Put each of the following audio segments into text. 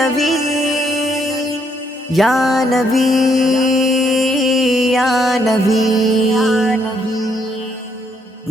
নবী ইয়া নবী ইয়া নবী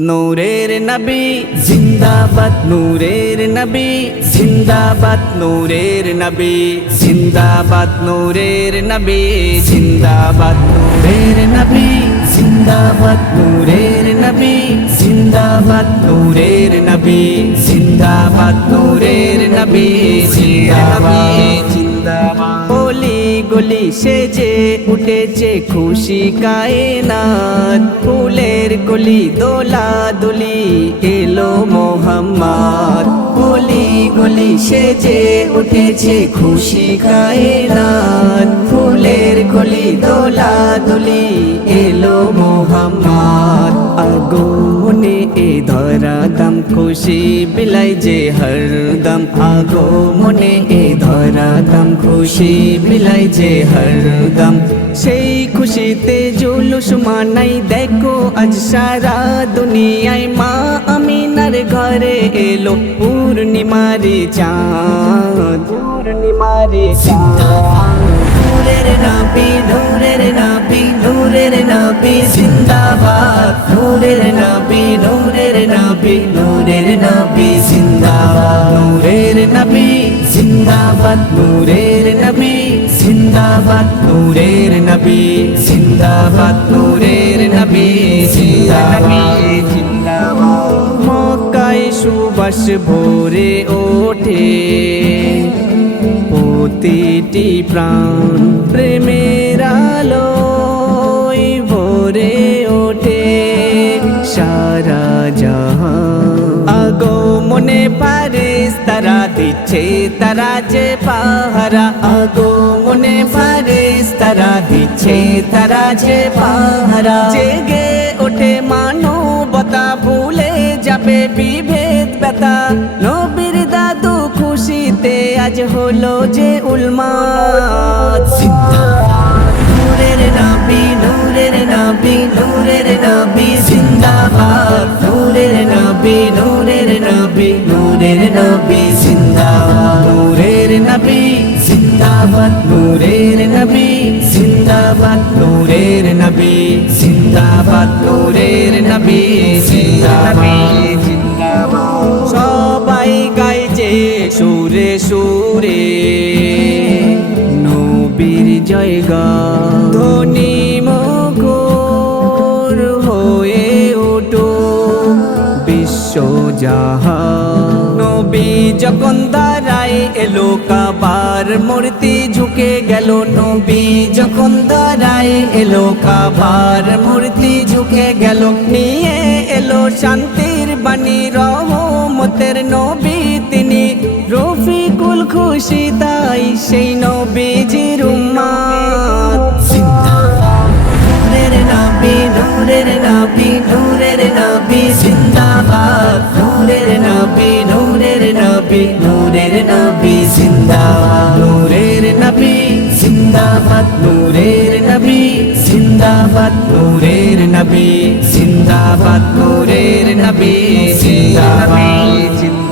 নূরের নবী জিন্দাবাদ নূরের নবী জিন্দাবাদ নূরের নবী জিন্দাবাদ নূরের নবী জিন্দাবাদ নূরের নবী জিন্দাবাদ নূরের নবী জিন্দাবাদ নূরের নবী জিন্দাবাদ নূরের নবী জিন্দাবাদ জিন্দাবাদ গলি গলি সেজে উঠেছে খুশি কায়নাত ফুলের কলি দোলা দোলি এলো মোহাম্মদ গলি গলি সেজে উঠেছে খুশি কায়নাত ফুলের কলি দোলা দোলি এলো মোহাম্মদ আগমনে এ ধরা দম খুশি বিলাই যে হরদম আগমনে এ ধরা দম খুশি বিলাই যে হরদম সেই খুশিতে জুলুস মানাই দেখো আজ সারা দুনিয়ায় মা আমিনার ঘরে এলো পূর্ণিমারি চাঁদ পূর্ণিমারি চাঁদ নূরের নবী নূরের নবী নূরের নবী জিন্দাবাদ নূরের নবী নূরের নবী নূরের নবী জিন্দাবাদ নূরের নবী জিন্দাবাদ নূরের নবী জিন্দাবাদ নূরের নবী জিন্দাবাদ নূরের নবী জিন্দাবাদ জিন্দাবাদ মক্কায় সুবাস ভরে ওঠে প্রতিটি প্রাণ প্রেমের আলোয় ভরে ওঠে সারা জাহান আগমনে ফারেশতারা দিচ্ছে তারা যে পাহারা আগমনে ফারেশতারা দিচ্ছে তারা যে পাহারা জেগে ওঠে মানবতা ভুলে যাবে বিভেদ ব্যথা নবীর দাদু খুশিতে আজ হলো যে উলমাত নূরের নবী নূরের নবী নূরের নবী জিন্দাবাদ নূরের নবী নূরের নবী নূরের নবী জিন্দাবাদ নূরের নবী জিন্দাবাদ নূরের নবী জিন্দাবাদ নূরের নবী জিন্দাবাদ নূরের নবী জিন্দাবাদ জিন্দাবাদ সবাই গায় যে সুরে সুরে নবীর জয়গান ধ্বনি মুখর হয়ে ওঠো বিশ্বজাহান নবী যখন দাঁড়ায় এলো কাবার মূর্তি ঝুঁকে গেল নবী যখন দাঁড়ায় এলো কাবার মূর্তি ঝুঁকে গেল নিয়ে এলো শান্তির বাণী রহমতের নবী তিনি রফিকুল খুশি তাই সেই নবীজির উম্মত নূরের নবী নূরের নবী নূরের নবী জিন্দাবাদ নূরের নবী নূরের নবী নূরের নবী জিন্দাবাদ নূরের নবী জিন্দাবাদ নূরের নবী জিন্দাবাদ নূরের নবী জিন্দাবাদ নূরের নবী জিন্দাবাদ।